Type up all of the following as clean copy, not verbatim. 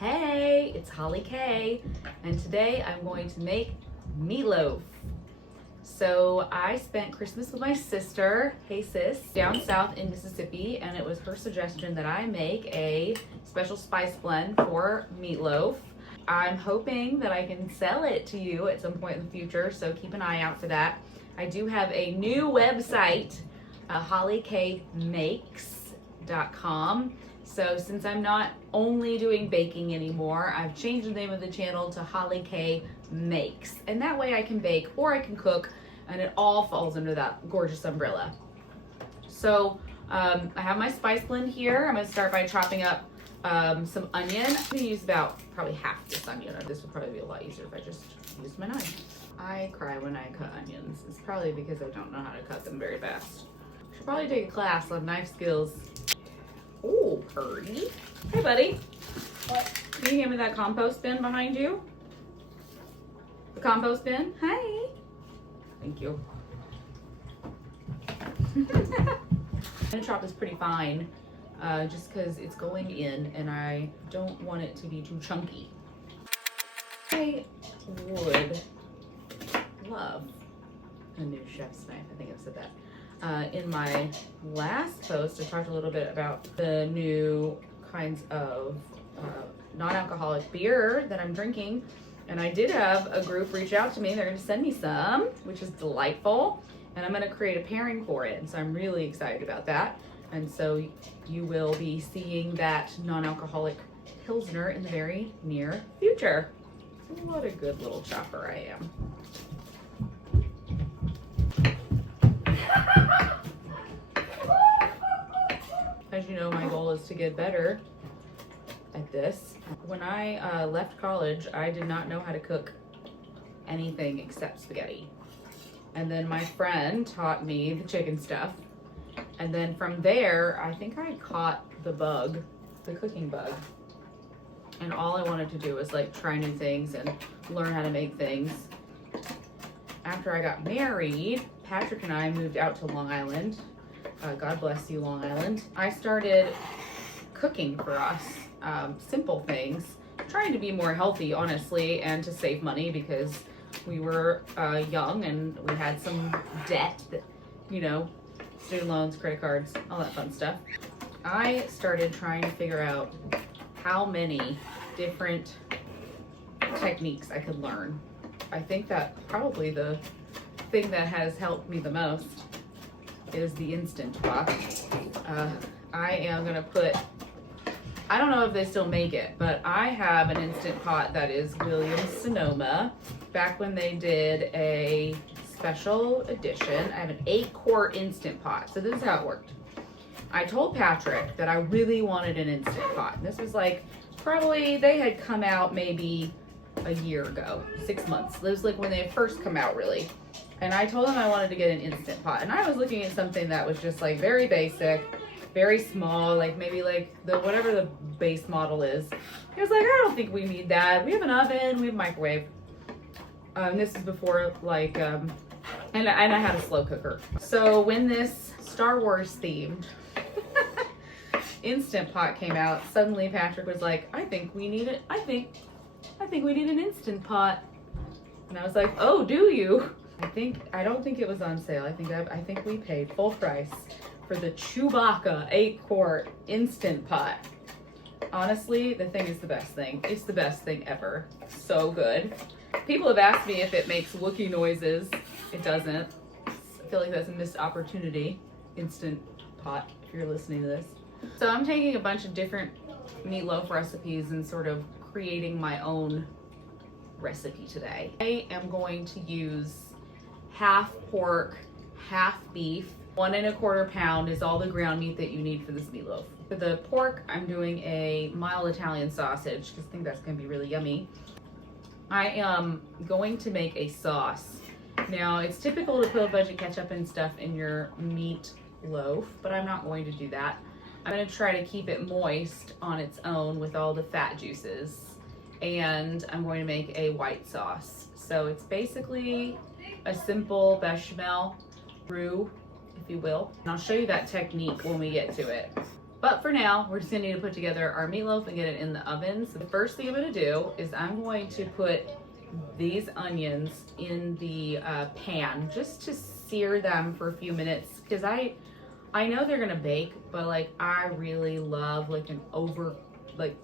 Hey, it's Holly K, and today I'm going to make meatloaf. So I spent Christmas with my sister, hey sis, down south in Mississippi, and it was her suggestion that I make a special spice blend for meatloaf. I'm hoping that I can sell it to you at some point in the future, so keep an eye out for that. I do have a new website, hollykmakes.com. So since I'm not only doing baking anymore, I've changed the name of the channel to Holly K Makes. And that way I can bake or I can cook, and it all falls under that gorgeous umbrella. So I have my spice blend here. I'm gonna start by chopping up some onion. I'm gonna use about probably half this onion. This would probably be a lot easier if I just used my knife. I cry when I cut onions. It's probably because I don't know how to cut them very fast. Should probably take a class on knife skills. Oh, Purdy. Hey, buddy. What? Can you hand me that compost bin behind you? The compost bin? Hey. Thank you. I'm gonna chop this pretty fine, just because it's going in and I don't want it to be too chunky. I would love a new chef's knife. I think I've said that. In my last post, I talked a little bit about the new kinds of non-alcoholic beer that I'm drinking. And I did have a group reach out to me. They're going to send me some, which is delightful. And I'm going to create a pairing for it. And so I'm really excited about that. And so you will be seeing that non-alcoholic Pilsner in the very near future. What a good little chopper I am. As you know, my goal is to get better at this. When I left college, I did not know how to cook anything except spaghetti. And then my friend taught me the chicken stuff. And then from there, I think I caught the bug, the cooking bug. And all I wanted to do was like try new things and learn how to make things. After I got married, Patrick and I moved out to Long Island. God bless you, Long Island. I started cooking for us, simple things, trying to be more healthy, honestly, and to save money because we were young and we had some debt that, you know, student loans, credit cards, all that fun stuff. I started trying to figure out how many different techniques I could learn. I think that probably the thing that has helped me the most is the Instant Pot. I am gonna put, I don't know if they still make it, but I have an Instant Pot that is Williams Sonoma. Back when they did a special edition, I have an 8-quart Instant Pot. So this is how it worked. I told Patrick that I really wanted an Instant Pot. This was like, probably, they had come out maybe a year ago, 6 months. It was like when they had first come out, really. And I told him I wanted to get an Instant Pot. And I was looking at something that was just like very basic, very small, like maybe like the whatever the base model is. He was like, I don't think we need that. We have an oven, we have a microwave. This is before like, and I had a slow cooker. So when this Star Wars themed Instant Pot came out, suddenly Patrick was like, I think we need it. I think we need an Instant Pot. And I was like, oh, do you? I don't think it was on sale. I think we paid full price for the Chewbacca 8-quart Instant Pot. Honestly, the thing is the best thing. It's the best thing ever. So good. People have asked me if it makes Wookiee noises. It doesn't. I feel like that's a missed opportunity. Instant Pot, if you're listening to this. So I'm taking a bunch of different meatloaf recipes and sort of creating my own recipe today. I am going to use half pork, half beef. 1 1/4 pound is all the ground meat that you need for this meatloaf. For the pork, I'm doing a mild Italian sausage because I think that's gonna be really yummy. I am going to make a sauce. Now, it's typical to put a bunch of ketchup and stuff in your meatloaf, but I'm not going to do that. I'm gonna try to keep it moist on its own with all the fat juices. And I'm going to make a white sauce. So it's basically a simple bechamel roux, if you will. And I'll show you that technique when we get to it. But for now, we're just gonna need to put together our meatloaf and get it in the oven. So the first thing I'm gonna do is I'm going to put these onions in the pan just to sear them for a few minutes, because I know they're gonna bake, but like I really love like an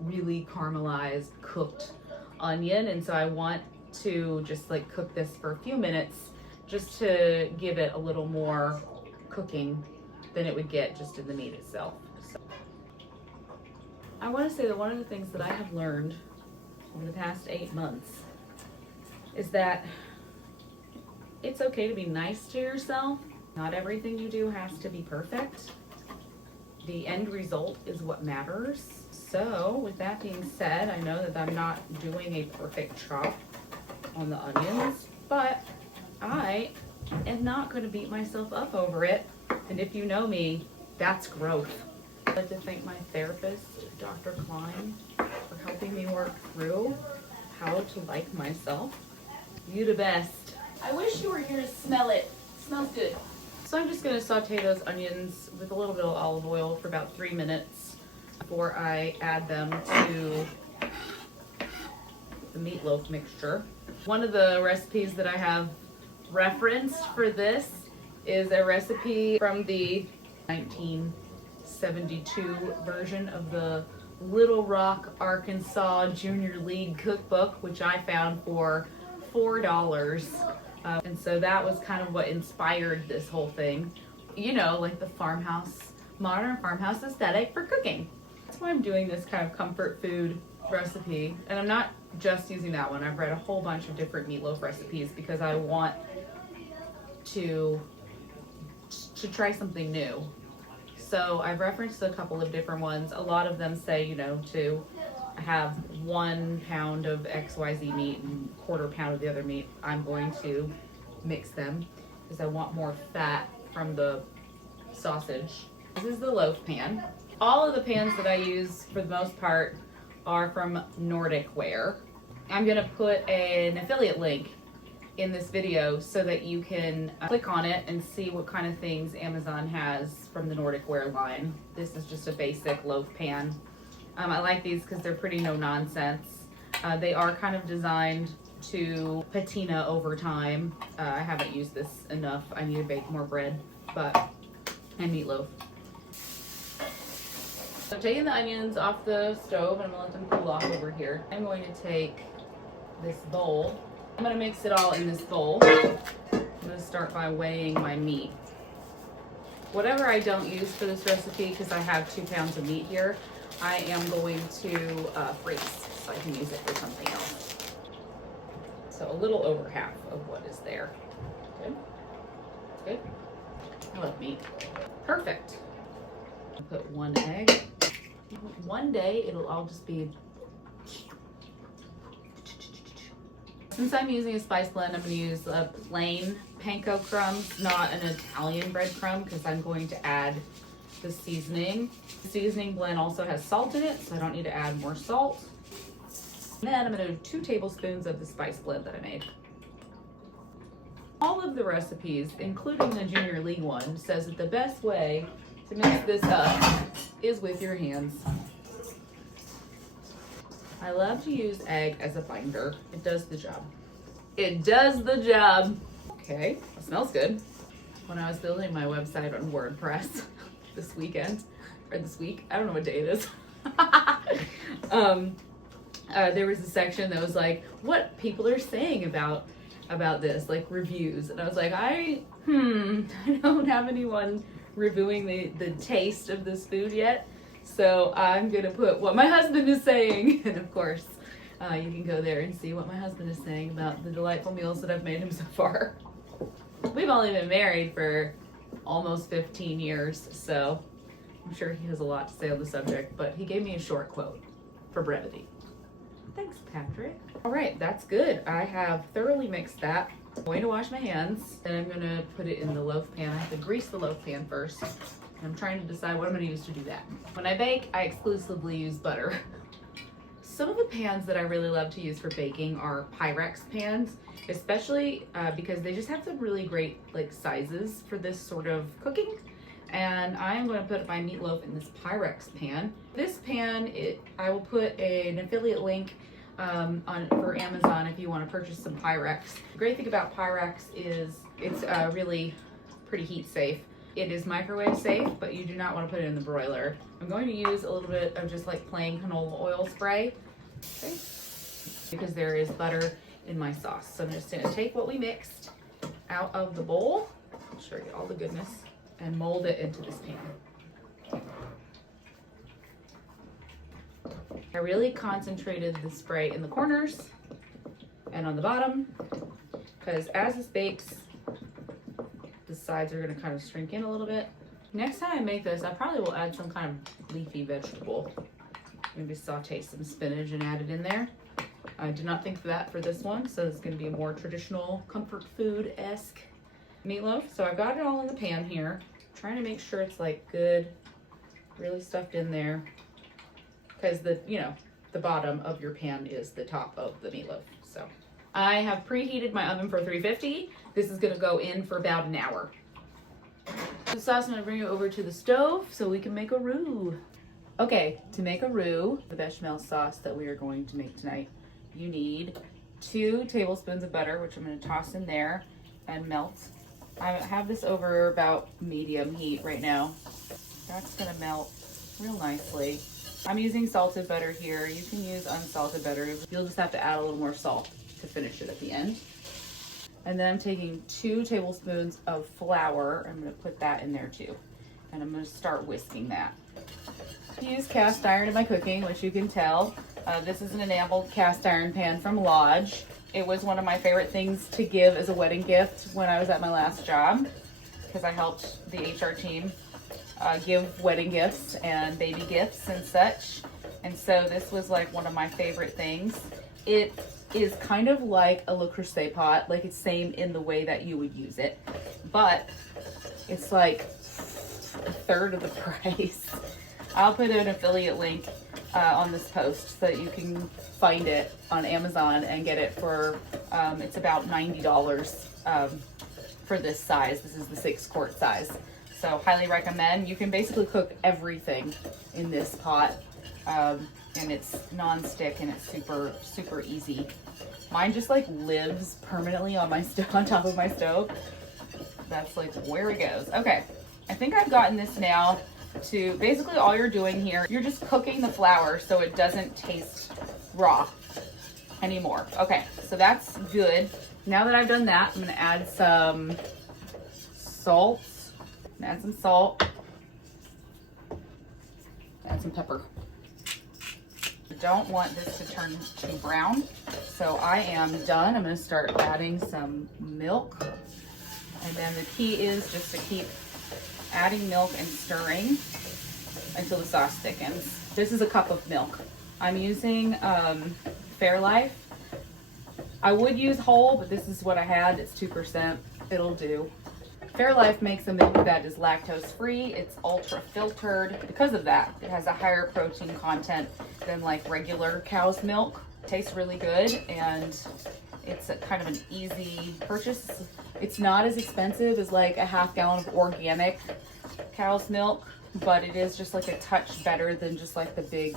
really caramelized cooked onion, and so I want to just like cook this for a few minutes just to give it a little more cooking than it would get just in the meat itself. So I want to say that one of the things that I have learned over the past 8 months is that it's okay to be nice to yourself. Not everything you do has to be perfect. The end result is what matters. So with that being said, I know that I'm not doing a perfect chop on the onions, but I am not going to beat myself up over it. And if you know me, that's growth. I'd like to thank my therapist, Dr. Klein, for helping me work through how to like myself. You the best. I wish you were here to smell it. It smells good. So I'm just going to saute those onions with a little bit of olive oil for about 3 minutes before I add them to the meatloaf mixture. One of the recipes that I have referenced for this is a recipe from the 1972 version of the Little Rock, Arkansas Junior League Cookbook, which I found for $4. And so that was kind of what inspired this whole thing. You know, like the farmhouse, modern farmhouse aesthetic for cooking. That's why I'm doing this kind of comfort food recipe. And I'm not just using that one. I've read a whole bunch of different meatloaf recipes because I want to try something new. So I've referenced a couple of different ones. A lot of them say, you know, to have 1 pound of XYZ meat and 1/4 pound of the other meat. I'm going to mix them because I want more fat from the sausage. This is the loaf pan. All of the pans that I use for the most part are from Nordic Ware. I'm gonna put an affiliate link in this video so that you can click on it and see what kind of things Amazon has from the Nordic Ware line. This is just a basic loaf pan. I like these because they're pretty no nonsense. They are kind of designed to patina over time. I haven't used this enough. I need to bake more bread, and meatloaf. So I'm taking the onions off the stove and I'm gonna let them cool off over here. I'm going to take this bowl. I'm gonna mix it all in this bowl. I'm gonna start by weighing my meat. Whatever I don't use for this recipe, because I have 2 pounds of meat here, I am going to freeze so I can use it for something else. So a little over half of what is there. Good. Good. I love meat. Perfect. I'll put 1 egg. One day it'll all just be. Since I'm using a spice blend, I'm going to use a plain panko crumbs, not an Italian breadcrumb, because I'm going to add the seasoning. The seasoning blend also has salt in it, so I don't need to add more salt. And then I'm going to do 2 tablespoons of the spice blend that I made. All of the recipes, including the Junior League one, says that the best way to mix this up is with your hands. I love to use egg as a binder. It does the job. It does the job. Okay, it smells good. When I was building my website on WordPress this week, I don't know what day it is. There was a section that was like, what people are saying about this, like reviews. And I was like, I don't have anyone reviewing the taste of this food yet. So I'm gonna put what my husband is saying. And of course, you can go there and see what my husband is saying about the delightful meals that I've made him so far. We've only been married for almost 15 years, so I'm sure he has a lot to say on the subject, but he gave me a short quote for brevity. Thanks, Patrick. All right, that's good. I have thoroughly mixed that. I'm going to wash my hands, and I'm gonna put it in the loaf pan. I have to grease the loaf pan first. I'm trying to decide what I'm going to use to do that. When I bake, I exclusively use butter. Some of the pans that I really love to use for baking are Pyrex pans, especially because they just have some really great like sizes for this sort of cooking. And I'm going to put my meatloaf in this Pyrex pan. This pan, I will put an affiliate link for Amazon if you want to purchase some Pyrex. The great thing about Pyrex is it's really pretty heat safe. It is microwave safe, but you do not want to put it in the broiler. I'm going to use a little bit of just like plain canola oil spray, okay, because there is butter in my sauce. So I'm just going to take what we mixed out of the bowl, I'll show you all the goodness, and mold it into this pan. I really concentrated the spray in the corners and on the bottom, because as this bakes, the sides are going to kind of shrink in a little bit. Next time I make this, I probably will add some kind of leafy vegetable. Maybe saute some spinach and add it in there. I did not think of that for this one, so it's going to be a more traditional comfort food-esque meatloaf. So I've got it all in the pan here. I'm trying to make sure it's like good, really stuffed in there, because the bottom of your pan is the top of the meatloaf. So I have preheated my oven for 350. This is going to go in for about an hour. The sauce, I'm going to bring it over to the stove so we can make a roux. Okay, to make a roux, the bechamel sauce that we are going to make tonight, you need 2 tablespoons of butter, which I'm going to toss in there and melt. I have this over about medium heat right now. That's going to melt real nicely. I'm using salted butter here. You can use unsalted butter. You'll just have to add a little more salt to finish it at the end. And then I'm taking 2 tablespoons of flour. I'm going to put that in there too. And I'm going to start whisking that. I use cast iron in my cooking, which you can tell. This is an enameled cast iron pan from Lodge. It was one of my favorite things to give as a wedding gift when I was at my last job, because I helped the HR team give wedding gifts and baby gifts and such. And so this was like one of my favorite things. It is kind of like a Le Creuset pot, like it's same in the way that you would use it, but it's like a third of the price. I'll put an affiliate link on this post so that you can find it on Amazon and get it for, it's about $90 for this size. This is the 6-quart size. So highly recommend. You can basically cook everything in this pot. And it's non-stick and it's super, super easy. Mine just like lives permanently on my on top of my stove. That's like where it goes. Okay, I think I've gotten this now to basically all you're doing here, you're just cooking the flour so it doesn't taste raw anymore. Okay, so that's good. Now that I've done that, I'm gonna add some salt. Add some salt. Add some pepper. Don't want this to turn too brown, so I am done. I'm going to start adding some milk, and then the key is just to keep adding milk and stirring until the sauce thickens. This is a cup of milk. I'm using Fairlife. I would use whole, but this is what I had. It's 2%. It'll do. Fairlife makes a milk that is lactose free. It's ultra filtered. Because of that, it has a higher protein content than like regular cow's milk. It tastes really good, and it's a kind of an easy purchase. It's not as expensive as like a half gallon of organic cow's milk, but it is just like a touch better than just like the big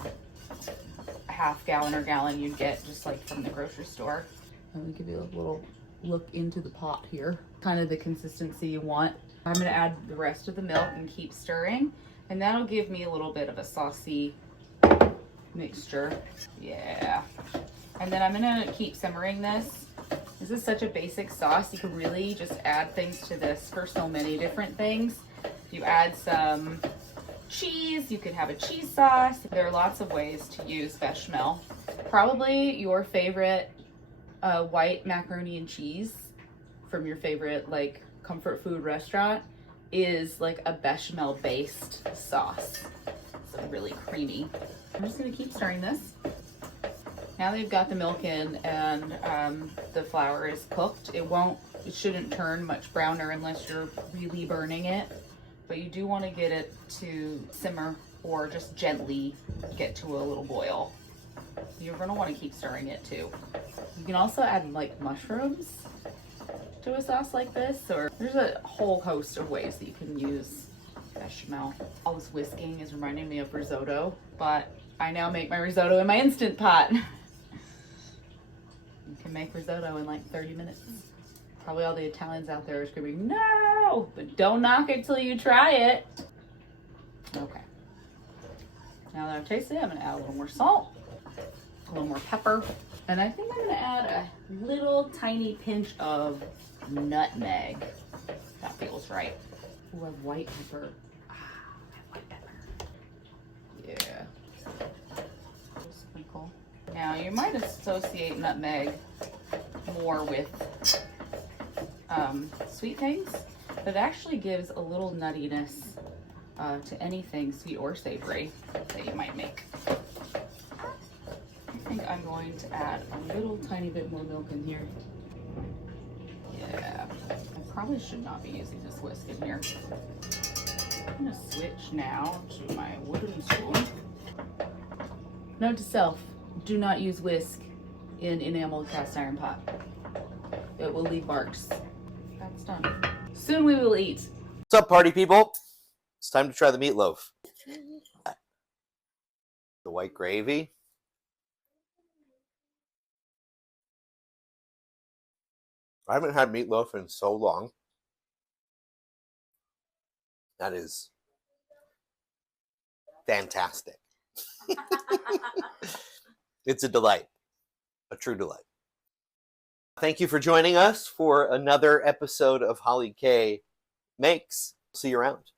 half gallon or gallon you'd get just like from the grocery store. Let me give you a little look into the pot here. Kind of the consistency you want. I'm gonna add the rest of the milk and keep stirring, and that'll give me a little bit of a saucy mixture. Yeah. And then I'm gonna keep simmering this. This is such a basic sauce. You can really just add things to this for so many different things. You add some cheese, you could have a cheese sauce. There are lots of ways to use bechamel. Probably your favorite white macaroni and cheese from your favorite like comfort food restaurant is like a bechamel based sauce. So really creamy. I'm just gonna keep stirring this. Now that you've got the milk in and the flour is cooked, it shouldn't turn much browner unless you're really burning it, but you do want to get it to simmer or just gently get to a little boil. You're gonna want to keep stirring it too. You can also add like mushrooms to a sauce like this, or there's a whole host of ways that you can use bechamel. All this whisking is reminding me of risotto, but I now make my risotto in my Instant Pot. You can make risotto in like 30 minutes. Probably all the Italians out there are screaming, no, but don't knock it till you try it. Okay. Now that I've tasted it, I'm gonna add a little more salt, a little more pepper, and I think I'm gonna add a little tiny pinch of nutmeg. That feels right. Ooh, I have white pepper. I have white pepper. Yeah. Sprinkle. Now you might associate nutmeg more with sweet things, but it actually gives a little nuttiness to anything sweet or savory that you might make. I think I'm going to add a little tiny bit more milk in here. Yeah, I probably should not be using this whisk in here. I'm gonna switch now to my wooden spoon. Note to self, do not use whisk in enameled cast iron pot. It will leave marks. That's done. Soon we will eat. What's up, party people? It's time to try the meatloaf. The white gravy. I haven't had meatloaf in so long. That is fantastic. It's a delight. A true delight. Thank you for joining us for another episode of Holly K Makes. See you around.